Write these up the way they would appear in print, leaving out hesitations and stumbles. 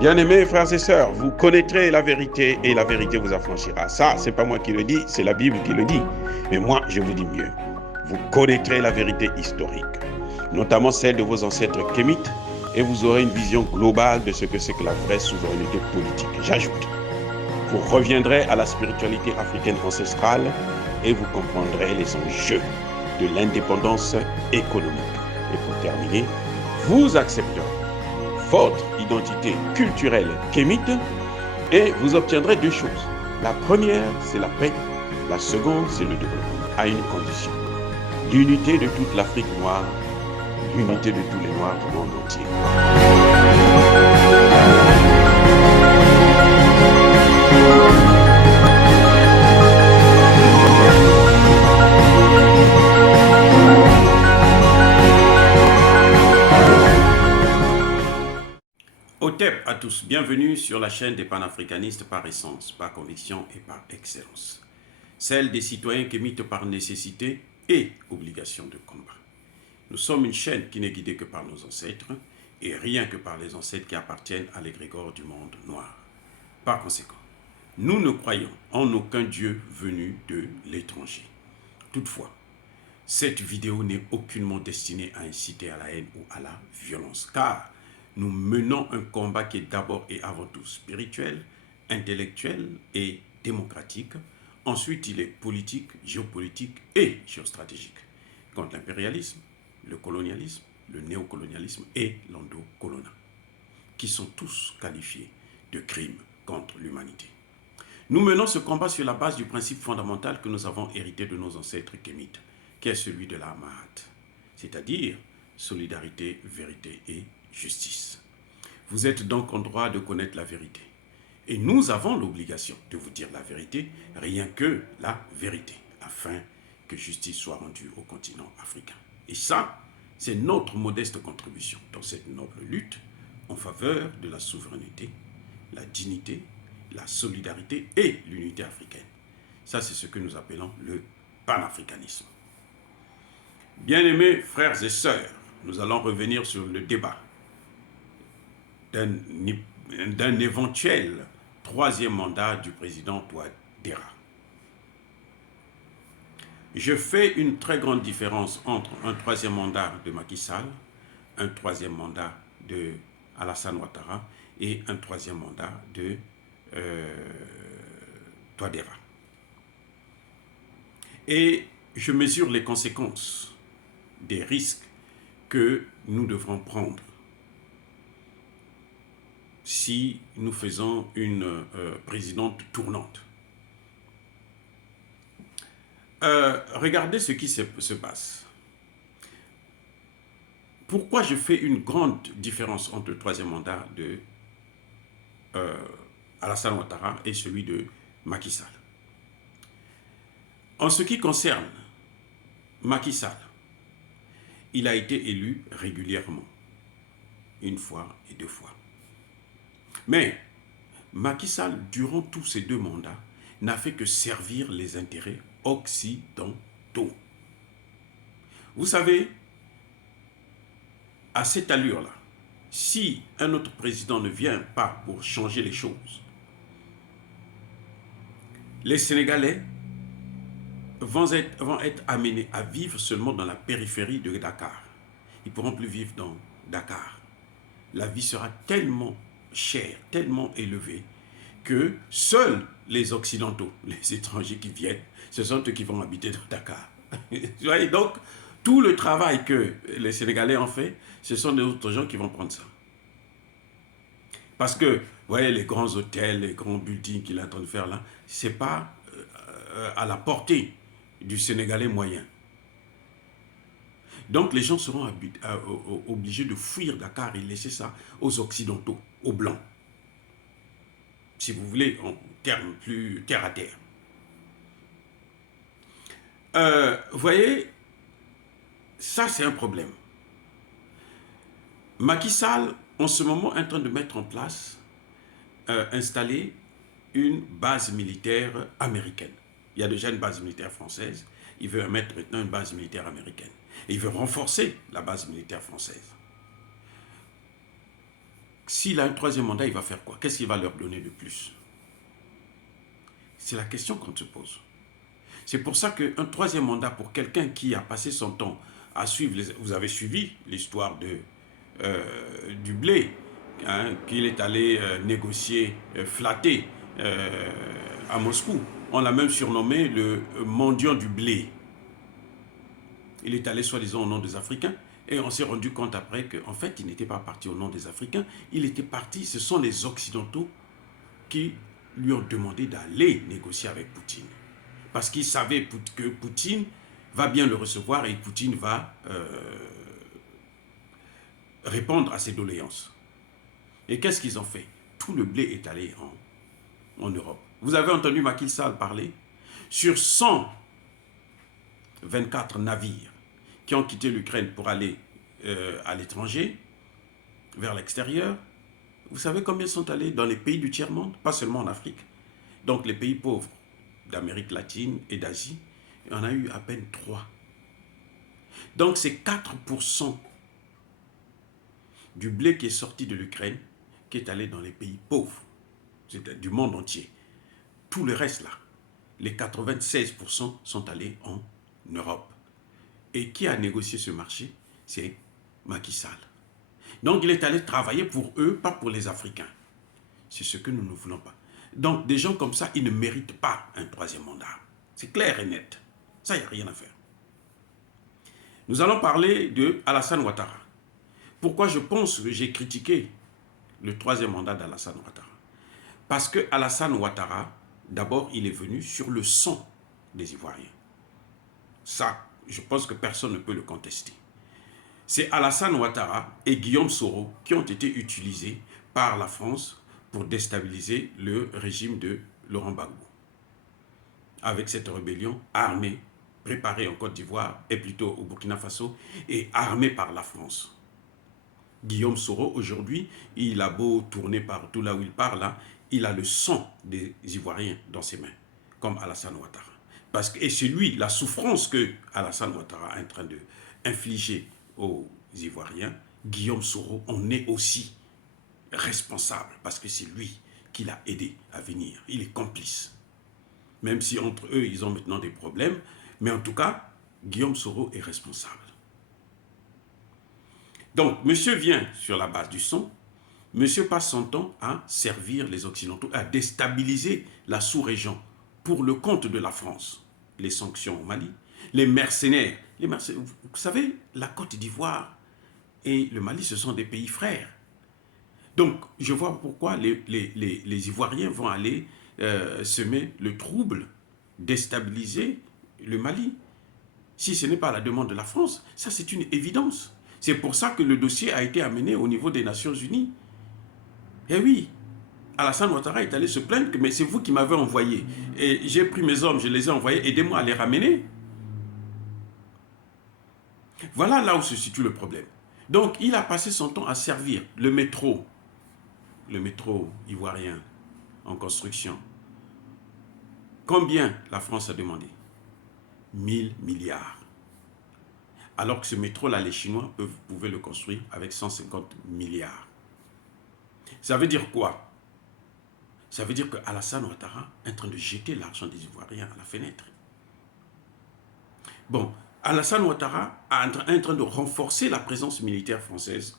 Bien-aimés frères et sœurs, vous connaîtrez la vérité et la vérité vous affranchira. Ça, c'est pas moi qui le dis, c'est la Bible qui le dit. Mais moi, je vous dis mieux. Vous connaîtrez la vérité historique, notamment celle de vos ancêtres kémites, et vous aurez une vision globale de ce que c'est que la vraie souveraineté politique. J'ajoute, vous reviendrez à la spiritualité africaine ancestrale et vous comprendrez les enjeux de l'indépendance économique. Et pour terminer, vous accepterez votre identité culturelle kémite et vous obtiendrez deux choses. La première, c'est la paix. La seconde, c'est le développement, à une condition. L'unité de toute l'Afrique noire, l'unité de tous les Noirs du monde entier. Otep à tous, bienvenue sur la chaîne des panafricanistes par essence, par conviction et par excellence. Celle des citoyens kémites par nécessité et obligation de combat. Nous sommes une chaîne qui n'est guidée que par nos ancêtres et rien que par les ancêtres qui appartiennent à l'égrégore du monde noir. Par conséquent, nous ne croyons en aucun Dieu venu de l'étranger. Toutefois, cette vidéo n'est aucunement destinée à inciter à la haine ou à la violence, car nous menons un combat qui est d'abord et avant tout spirituel, intellectuel et démocratique. Ensuite, il est politique, géopolitique et géostratégique. Contre l'impérialisme, le colonialisme, le néocolonialisme et l'endocoloniat, qui sont tous qualifiés de crimes contre l'humanité. Nous menons ce combat sur la base du principe fondamental que nous avons hérité de nos ancêtres kémites, qui est celui de la Mahat, c'est-à-dire solidarité, vérité et justice. Vous êtes donc en droit de connaître la vérité. Et nous avons l'obligation de vous dire la vérité, rien que la vérité, afin que justice soit rendue au continent africain. Et ça, c'est notre modeste contribution dans cette noble lutte en faveur de la souveraineté, la dignité, la solidarité et l'unité africaine. Ça, c'est ce que nous appelons le panafricanisme. Bien-aimés frères et sœurs, nous allons revenir sur le débat d'un éventuel troisième mandat du président Touadéra. Je fais une très grande différence entre un troisième mandat de Macky Sall, un troisième mandat de Alassane Ouattara et un troisième mandat de Touadéra. Et je mesure les conséquences des risques que nous devrons prendre si nous faisons une présidente tournante. Regardez ce qui se passe. Pourquoi je fais une grande différence entre le troisième mandat de Alassane Ouattara et celui de Macky Sall? En ce qui concerne Macky Sall, il a été élu régulièrement, une fois et deux fois. Mais Macky Sall, durant tous ces deux mandats, n'a fait que servir les intérêts occidentaux. Vous savez, à cette allure-là, si un autre président ne vient pas pour changer les choses, les Sénégalais vont être amenés à vivre seulement dans la périphérie de Dakar. Ils ne pourront plus vivre dans Dakar. La vie sera tellement chère, tellement élevée, que seuls les Occidentaux, les étrangers qui viennent, ce sont eux qui vont habiter dans Dakar. Vous voyez, donc, tout le travail que les Sénégalais ont fait, ce sont d'autres gens qui vont prendre ça. Parce que, vous voyez, les grands hôtels, les grands buildings qu'il est en train de faire là, ce n'est pas à la portée du Sénégalais moyen. Donc les gens seront obligés de fuir Dakar et laisser ça aux Occidentaux, aux Blancs. Si vous voulez, en termes plus terre à terre. Vous voyez, ça c'est un problème. Macky Sall, en ce moment, est en train de mettre en place, installer une base militaire américaine. Il y a déjà une base militaire française. Il veut mettre maintenant une base militaire américaine. Et il veut renforcer la base militaire française. s'il a un troisième mandat, il va faire quoi? Qu'est-ce qu'il va leur donner de plus? C'est la question qu'on se pose. C'est pour ça qu'un troisième mandat pour quelqu'un qui a passé son temps à suivre, vous avez suivi l'histoire du blé, hein, qu'il est allé négocier, flatter à Moscou. On l'a même surnommé le mendiant du blé. Il est allé soi-disant au nom des Africains et on s'est rendu compte après qu'en fait, il n'était pas parti au nom des Africains. Il était parti, ce sont les Occidentaux qui lui ont demandé d'aller négocier avec Poutine. Parce qu'il savait que Poutine va bien le recevoir et Poutine va répondre à ses doléances. Et qu'est-ce qu'ils ont fait? Tout le blé est allé en Europe. Vous avez entendu Macky Sall parler? Sur 124 navires qui ont quitté l'Ukraine pour aller à l'étranger, vers l'extérieur, vous savez combien sont allés dans les pays du tiers-monde? Pas seulement en Afrique. Donc les pays pauvres d'Amérique latine et d'Asie, il y en a eu à peine 3. Donc c'est 4% du blé qui est sorti de l'Ukraine qui est allé dans les pays pauvres du monde entier. Tout le reste là, les 96% sont allés en Europe. Et qui a négocié ce marché? C'est Macky Sall. Donc il est allé travailler pour eux, pas pour les Africains. C'est ce que nous ne voulons pas. Donc des gens comme ça, ils ne méritent pas un troisième mandat. C'est clair et net. Ça, il n'y a rien à faire. Nous allons parler de Alassane Ouattara. Pourquoi je pense que j'ai critiqué le troisième mandat d'Alassane Ouattara? Parce que Alassane Ouattara, d'abord, il est venu sur le sang des Ivoiriens. Ça, je pense que personne ne peut le contester. C'est Alassane Ouattara et Guillaume Soro qui ont été utilisés par la France pour déstabiliser le régime de Laurent Gbagbo. Avec cette rébellion armée, préparée en Côte d'Ivoire, et plutôt au Burkina Faso, et armée par la France. Guillaume Soro, aujourd'hui, il a beau tourner partout là où il parle, là, il a le sang des Ivoiriens dans ses mains, comme Alassane Ouattara. Et c'est lui, la souffrance que Alassane Ouattara est en train d'infliger aux Ivoiriens, Guillaume Soro en est aussi responsable, parce que c'est lui qui l'a aidé à venir. Il est complice. Même si entre eux, ils ont maintenant des problèmes, mais en tout cas, Guillaume Soro est responsable. Donc, monsieur vient sur la base du son, monsieur passe son temps à servir les Occidentaux, à déstabiliser la sous-région pour le compte de la France. Les sanctions au Mali, les mercenaires. Vous savez, la Côte d'Ivoire et le Mali, ce sont des pays frères. Donc, je vois pourquoi les Ivoiriens vont aller semer le trouble, déstabiliser le Mali. Si ce n'est pas la demande de la France, ça c'est une évidence. C'est pour ça que le dossier a été amené au niveau des Nations Unies. Eh oui, Alassane Ouattara est allé se plaindre, mais c'est vous qui m'avez envoyé. Et j'ai pris mes hommes, je les ai envoyés, aidez-moi à les ramener. Voilà là où se situe le problème. Donc, il a passé son temps à servir le métro ivoirien en construction. Combien la France a demandé? 1000 milliards. Alors que ce métro-là, les Chinois pouvaient le construire avec 150 milliards. Ça veut dire quoi? Ça veut dire que Alassane Ouattara est en train de jeter l'argent des Ivoiriens à la fenêtre. Bon, Alassane Ouattara est en train de renforcer la présence militaire française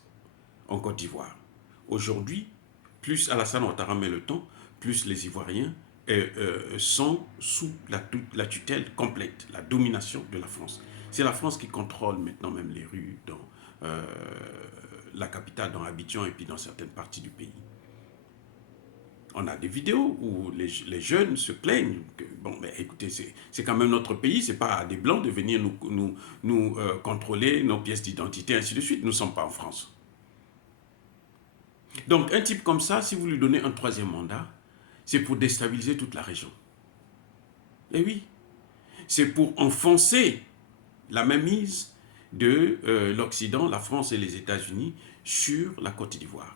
en Côte d'Ivoire. Aujourd'hui, plus Alassane Ouattara met le temps, plus les Ivoiriens sont sous la tutelle complète, la domination de la France. C'est la France qui contrôle maintenant même les rues dans la capitale, dans Abidjan et puis dans certaines parties du pays. On a des vidéos où les jeunes se plaignent que, bon, mais écoutez, c'est quand même notre pays, c'est pas à des Blancs de venir nous contrôler nos pièces d'identité, ainsi de suite. Nous ne sommes pas en France. Donc, un type comme ça, si vous lui donnez un troisième mandat, c'est pour déstabiliser toute la région. Et oui, c'est pour enfoncer la mainmise de l'Occident, la France et les États-Unis sur la Côte d'Ivoire.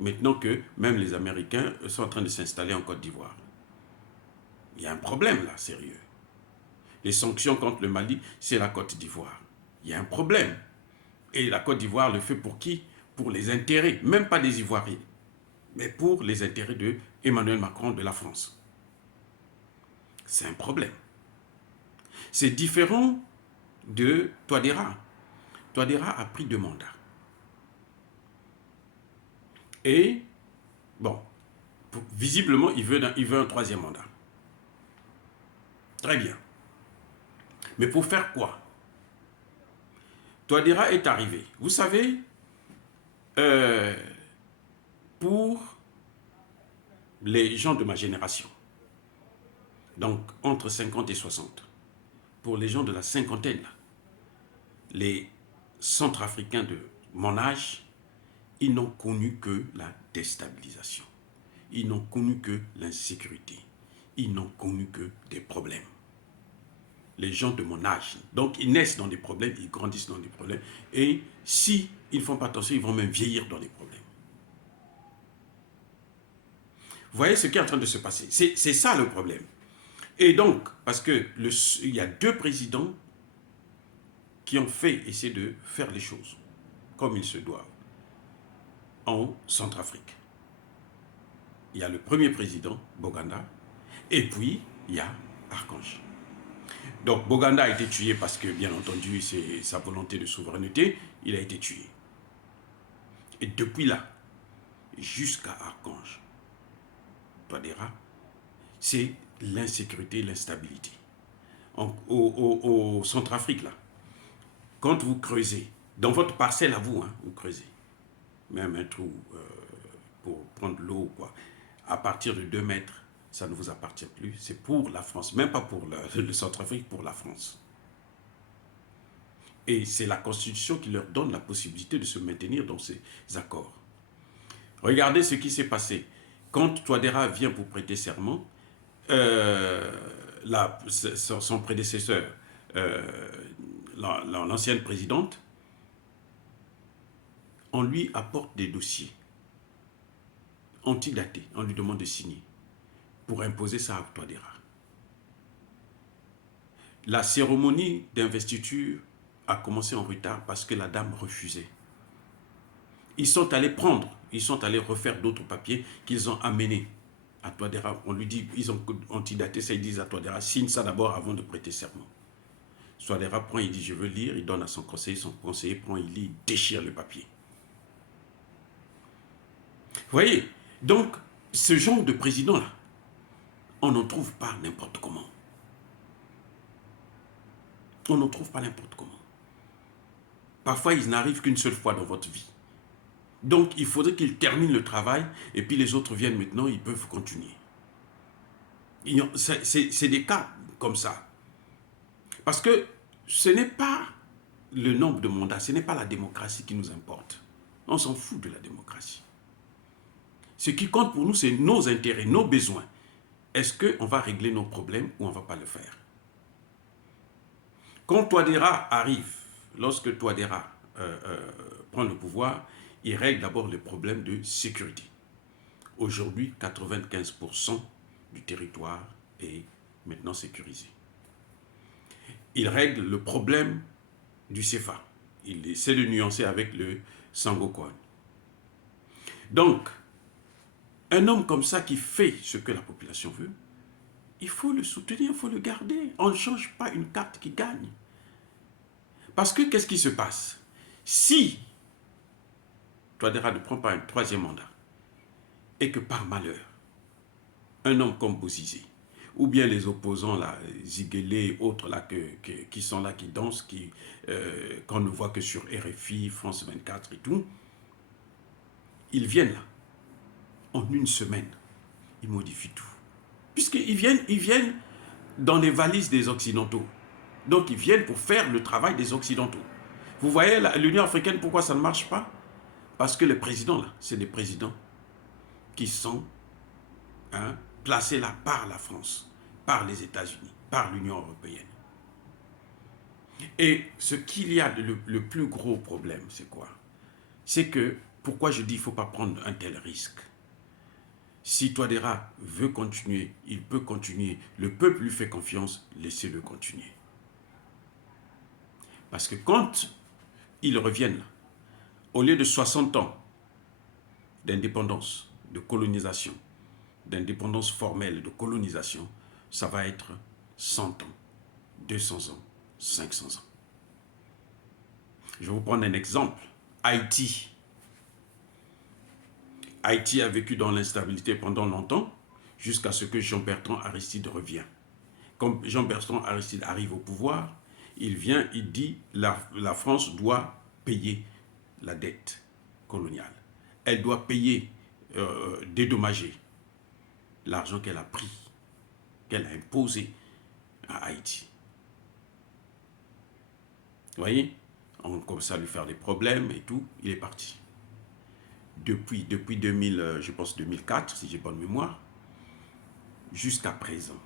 Maintenant que même les Américains sont en train de s'installer en Côte d'Ivoire. Il y a un problème là, sérieux. Les sanctions contre le Mali, c'est la Côte d'Ivoire. Il y a un problème. Et la Côte d'Ivoire le fait pour qui? pour les intérêts, même pas des Ivoiriens, mais pour les intérêts de Emmanuel Macron de la France. C'est un problème. C'est différent de Touadéra. Touadéra a pris 2 mandats. Et, bon, visiblement, il veut un 3e mandat. Très bien. Mais pour faire quoi? Touadéra est arrivé. Vous savez, pour les gens de ma génération, donc entre 50 et 60, pour les gens de la cinquantaine, les Centrafricains de mon âge, ils n'ont connu que la déstabilisation. Ils n'ont connu que l'insécurité. Ils n'ont connu que des problèmes. Les gens de mon âge, donc ils naissent dans des problèmes, ils grandissent dans des problèmes, et si ils ne font pas attention, ils vont même vieillir dans des problèmes. Vous voyez ce qui est en train de se passer. C'est ça le problème. Et donc, parce que il y a 2 présidents qui ont essayé de faire les choses comme il se doit en Centrafrique. Il y a le premier président, Boganda, et puis il y a Archange. Donc Boganda a été tué parce que, bien entendu, c'est sa volonté de souveraineté, il a été tué. Et depuis là, jusqu'à Archange, Touadéra, c'est l'insécurité, l'instabilité. Au Centrafrique, là, quand vous creusez, dans votre parcelle à vous, hein, vous creusez, même un trou pour prendre l'eau ou quoi, à partir de 2 mètres, ça ne vous appartient plus, c'est pour la France, même pas pour le Centrafrique, pour la France. Et c'est la Constitution qui leur donne la possibilité de se maintenir dans ces accords. Regardez ce qui s'est passé. Quand Touadéra vient pour prêter serment, son prédécesseur, l'ancienne présidente, on lui apporte des dossiers antidatés, on lui demande de signer pour imposer ça à Touadéra. La cérémonie d'investiture a commencé en retard parce que la dame refusait. Ils sont allés refaire d'autres papiers qu'ils ont amenés à Touadéra. On lui dit, ils ont antidaté ça, ils disent à Touadéra, signe ça d'abord avant de prêter serment. Touadéra prend, il dit, je veux lire, il donne à son conseiller prend, il lit, il déchire le papier. Vous voyez, donc, ce genre de président-là, on n'en trouve pas n'importe comment. On n'en trouve pas n'importe comment. Parfois, ils n'arrivent qu'une seule fois dans votre vie. Donc, il faudrait qu'ils terminent le travail et puis les autres viennent maintenant, ils peuvent continuer. C'est des cas comme ça. Parce que ce n'est pas le nombre de mandats, ce n'est pas la démocratie qui nous importe. On s'en fout de la démocratie. Ce qui compte pour nous, c'est nos intérêts, nos besoins. Est-ce qu'on va régler nos problèmes ou on ne va pas le faire? Quand Touadéra arrive, lorsque Touadéra prend le pouvoir, il règle d'abord les problèmes de sécurité. Aujourd'hui, 95% du territoire est maintenant sécurisé. Il règle le problème du CFA. Il essaie de nuancer avec le Sangokoan. Donc, un homme comme ça qui fait ce que la population veut, il faut le soutenir, il faut le garder. On ne change pas une carte qui gagne. Parce que qu'est-ce qui se passe? Si Touadéra ne prend pas un 3e mandat et que par malheur, un homme comme Bozizé, ou bien les opposants, là, Ziguélé et autres, là, qui sont là, qui dansent, qu'on ne voit que sur RFI, France 24 et tout, ils viennent là, en une semaine, ils modifient tout. Puisqu'ils viennent dans les valises des Occidentaux. Donc ils viennent pour faire le travail des Occidentaux. Vous voyez, l'Union africaine, pourquoi ça ne marche pas? Parce que les présidents, là, c'est des présidents qui sont placés là par la France, par les États-Unis, par l'Union européenne. Et ce qu'il y a le plus gros problème, c'est quoi? C'est que, pourquoi je dis qu'il ne faut pas prendre un tel risque? Si Touadéra veut continuer, il peut continuer. Le peuple lui fait confiance, laissez-le continuer. Parce que quand ils reviennent là, Au lieu de 60 ans d'indépendance, de colonisation, d'indépendance formelle, de colonisation, ça va être 100 ans, 200 ans, 500 ans. Je vais vous prendre un exemple. Haïti. Haïti a vécu dans l'instabilité pendant longtemps, jusqu'à ce que Jean-Bertrand Aristide revienne. Quand Jean-Bertrand Aristide arrive au pouvoir, il vient, il dit la France doit payer la dette coloniale. Elle doit payer, dédommager l'argent qu'elle a pris, qu'elle a imposé à Haïti. Vous voyez, on commence à lui faire des problèmes et tout, il est parti. Depuis 2000, je pense 2004, si j'ai bonne mémoire, jusqu'à présent,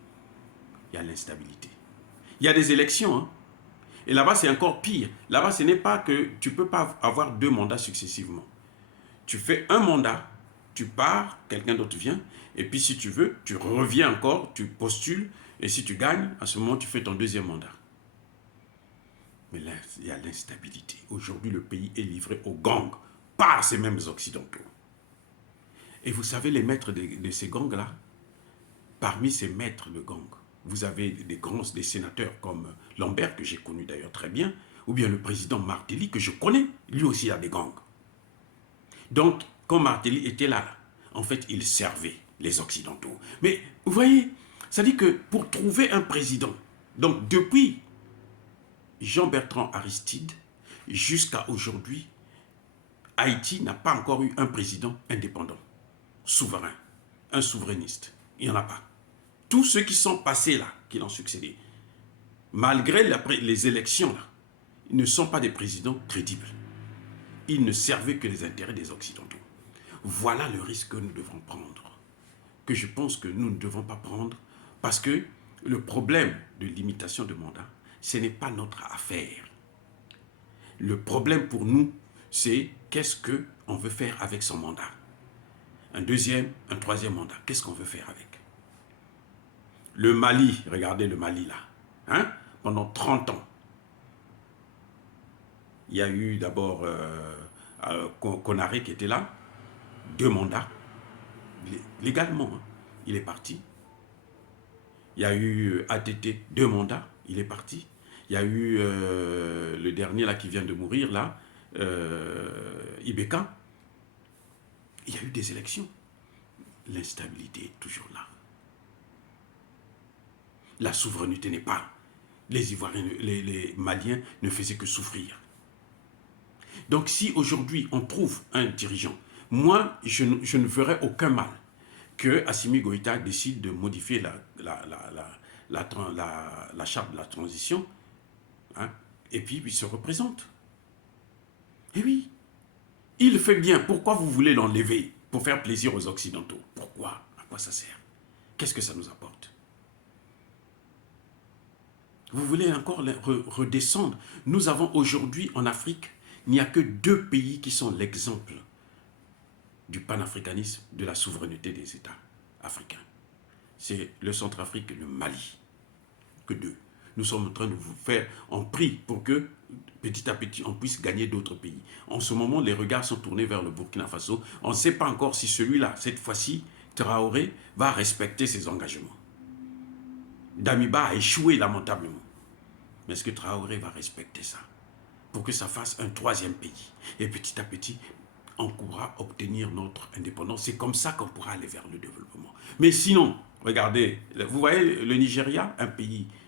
il y a l'instabilité. Il y a des élections, hein. Et là-bas, c'est encore pire. Là-bas, ce n'est pas que tu ne peux pas avoir 2 mandats successivement. Tu fais un mandat, tu pars, quelqu'un d'autre vient, et puis si tu veux, tu reviens encore, tu postules, et si tu gagnes, à ce moment, tu fais ton 2e mandat. Mais là, il y a l'instabilité. Aujourd'hui, le pays est livré aux gangs par ces mêmes Occidentaux. Et vous savez, les maîtres de ces gangs-là, parmi ces maîtres de gangs, vous avez des sénateurs comme Lambert, que j'ai connu d'ailleurs très bien, ou bien le président Martelly, que je connais, lui aussi a des gangs. Donc, quand Martelly était là, en fait, il servait les Occidentaux. Mais vous voyez, ça dit que pour trouver un président, donc depuis Jean-Bertrand Aristide jusqu'à aujourd'hui, Haïti n'a pas encore eu un président indépendant, souverain, un souverainiste. Il n'y en a pas. Tous ceux qui sont passés là, qui l'ont succédé, malgré les élections là, ils ne sont pas des présidents crédibles. Ils ne servaient que les intérêts des Occidentaux. Voilà le risque que nous devons prendre, que je pense que nous ne devons pas prendre, parce que le problème de limitation de mandat, ce n'est pas notre affaire. Le problème pour nous, c'est qu'est-ce qu'on veut faire avec son mandat. Un 2e, un 3e mandat, qu'est-ce qu'on veut faire avec? Le Mali, regardez le Mali là, hein? Pendant 30 ans, il y a eu d'abord Konaré qui était là, 2 mandats, légalement, hein, il est parti. Il y a eu ATT, 2 mandats, il est parti. Il y a eu le dernier là qui vient de mourir là, Ibeka. Il y a eu des élections. L'instabilité est toujours là. La souveraineté n'est pas. Les Ivoiriens, les Maliens ne faisaient que souffrir. Donc si aujourd'hui on trouve un dirigeant, moi je ne ferai aucun mal que Assimi Goïta décide de modifier la charte de la transition, hein, et puis il se représente. Et oui, il le fait bien. Pourquoi vous voulez l'enlever? Pour faire plaisir aux Occidentaux. Pourquoi? À quoi ça sert? Qu'est-ce que ça nous apporte? Vous voulez encore redescendre? Nous avons aujourd'hui en Afrique, il n'y a que 2 pays qui sont l'exemple du panafricanisme, de la souveraineté des États africains. C'est le Centrafrique et le Mali. Que 2. Nous sommes en train de vous faire en prix pour que, petit à petit, on puisse gagner d'autres pays. En ce moment, les regards sont tournés vers le Burkina Faso. On ne sait pas encore si celui-là, cette fois-ci, Traoré, va respecter ses engagements. Damiba a échoué lamentablement. Mais est-ce que Traoré va respecter ça? Pour que ça fasse un 3e pays. Et petit à petit, on pourra obtenir notre indépendance. C'est comme ça qu'on pourra aller vers le développement. Mais sinon, regardez, vous voyez le Nigeria,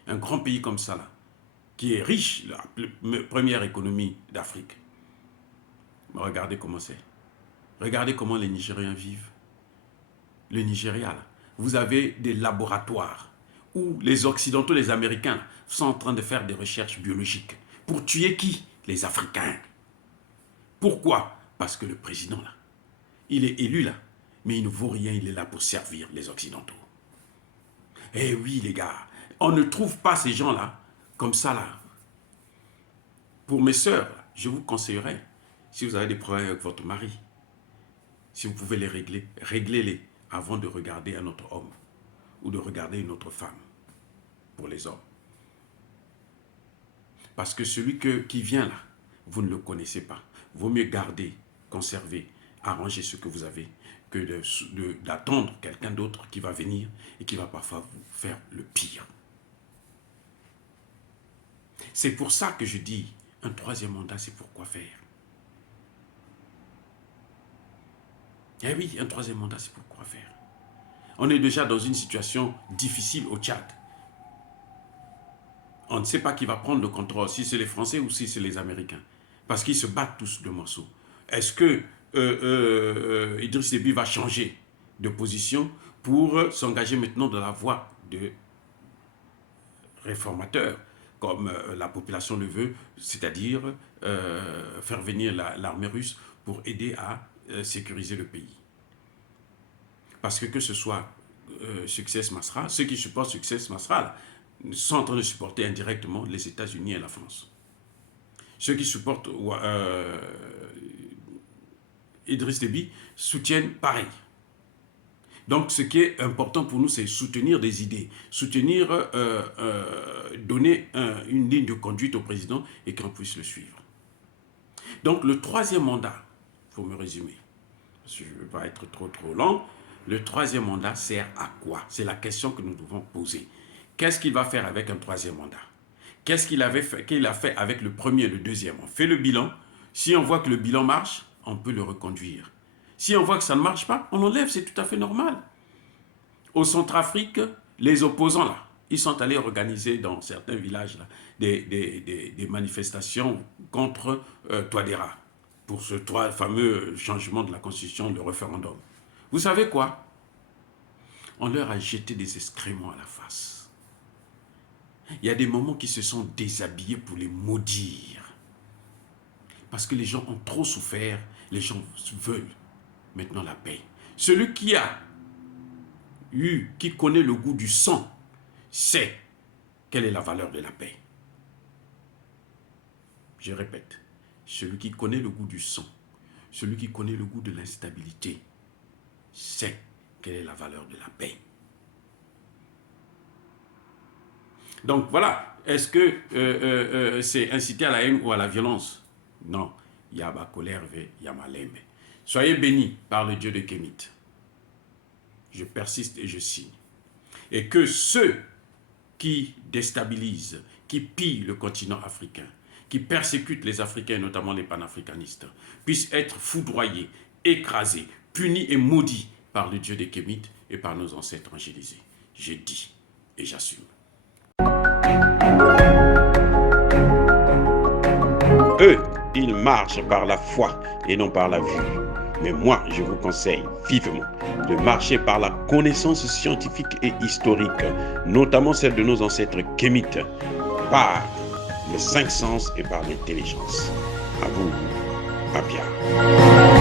un grand pays comme ça, là, qui est riche, la première économie d'Afrique. Regardez comment c'est. Regardez comment les Nigériens vivent. Le Nigeria, là, vous avez des laboratoires où les Occidentaux, les Américains, sont en train de faire des recherches biologiques. Pour tuer qui? Les Africains. Pourquoi? Parce que le président, là, il est élu, là, mais il ne vaut rien, il est là pour servir les Occidentaux. Eh oui, les gars, on ne trouve pas ces gens-là, comme ça, là. Pour mes sœurs, je vous conseillerais, si vous avez des problèmes avec votre mari, si vous pouvez les régler, réglez-les avant de regarder un autre homme ou de regarder une autre femme pour les hommes. Parce que celui qui vient là, vous ne le connaissez pas. vaut mieux garder, conserver, arranger ce que vous avez, que d'attendre quelqu'un d'autre qui va venir et qui va parfois vous faire le pire. C'est pour ça que je dis, un troisième mandat, c'est pour quoi faire? Eh oui, un troisième mandat, c'est pour quoi faire? On est déjà dans une situation difficile au Tchad. On ne sait pas qui va prendre le contrôle, si c'est les Français ou si c'est les Américains. Parce qu'ils se battent tous de morceaux. Est-ce que Idriss Déby va changer de position pour s'engager maintenant dans la voie de réformateur, comme la population le veut, c'est-à-dire faire venir l'armée russe pour aider à sécuriser le pays? Parce que ce soit Succès Masra, ceux qui supportent Succès Masra sont en train de supporter indirectement les États-Unis et la France. Ceux qui supportent Idriss Déby soutiennent pareil. Donc ce qui est important pour nous, c'est soutenir des idées, soutenir, donner une ligne de conduite au président et qu'on puisse le suivre. Donc le troisième mandat, il faut me résumer, parce que je ne veux pas être trop long, le troisième mandat sert à quoi? C'est la question que nous devons poser. Qu'est-ce qu'il va faire avec un troisième mandat? Qu'est-ce qu'il a fait avec le premier et le deuxième? On fait le bilan. Si on voit que le bilan marche, on peut le reconduire. Si on voit que ça ne marche pas, on l'enlève, c'est tout à fait normal. Au Centrafrique, les opposants, là, ils sont allés organiser dans certains villages là, des manifestations contre Touadéra, pour ce fameux changement de la Constitution, le référendum. Vous savez quoi? On leur a jeté des excréments à la face. Il y a des moments qui se sont déshabillés pour les maudire. Parce que les gens ont trop souffert, les gens veulent maintenant la paix. Celui qui connaît le goût du sang, sait quelle est la valeur de la paix. Je répète, celui qui connaît le goût du sang, celui qui connaît le goût de l'instabilité, sait quelle est la valeur de la paix. Donc voilà, est-ce que c'est inciter à la haine ou à la violence? Non, il y a ma colère, il y a ma lembe. Soyez bénis par le Dieu de Kémit. Je persiste et je signe. Et que ceux qui déstabilisent, qui pillent le continent africain, qui persécutent les Africains, notamment les panafricanistes, puissent être foudroyés, écrasés, punis et maudits par le Dieu de Kémit et par nos ancêtres angélisés. Je dis et j'assume. Eux, ils marchent par la foi et non par la vue. Mais moi, je vous conseille vivement de marcher par la connaissance scientifique et historique, notamment celle de nos ancêtres kémites, par les cinq sens et par l'intelligence. À vous, Mapia.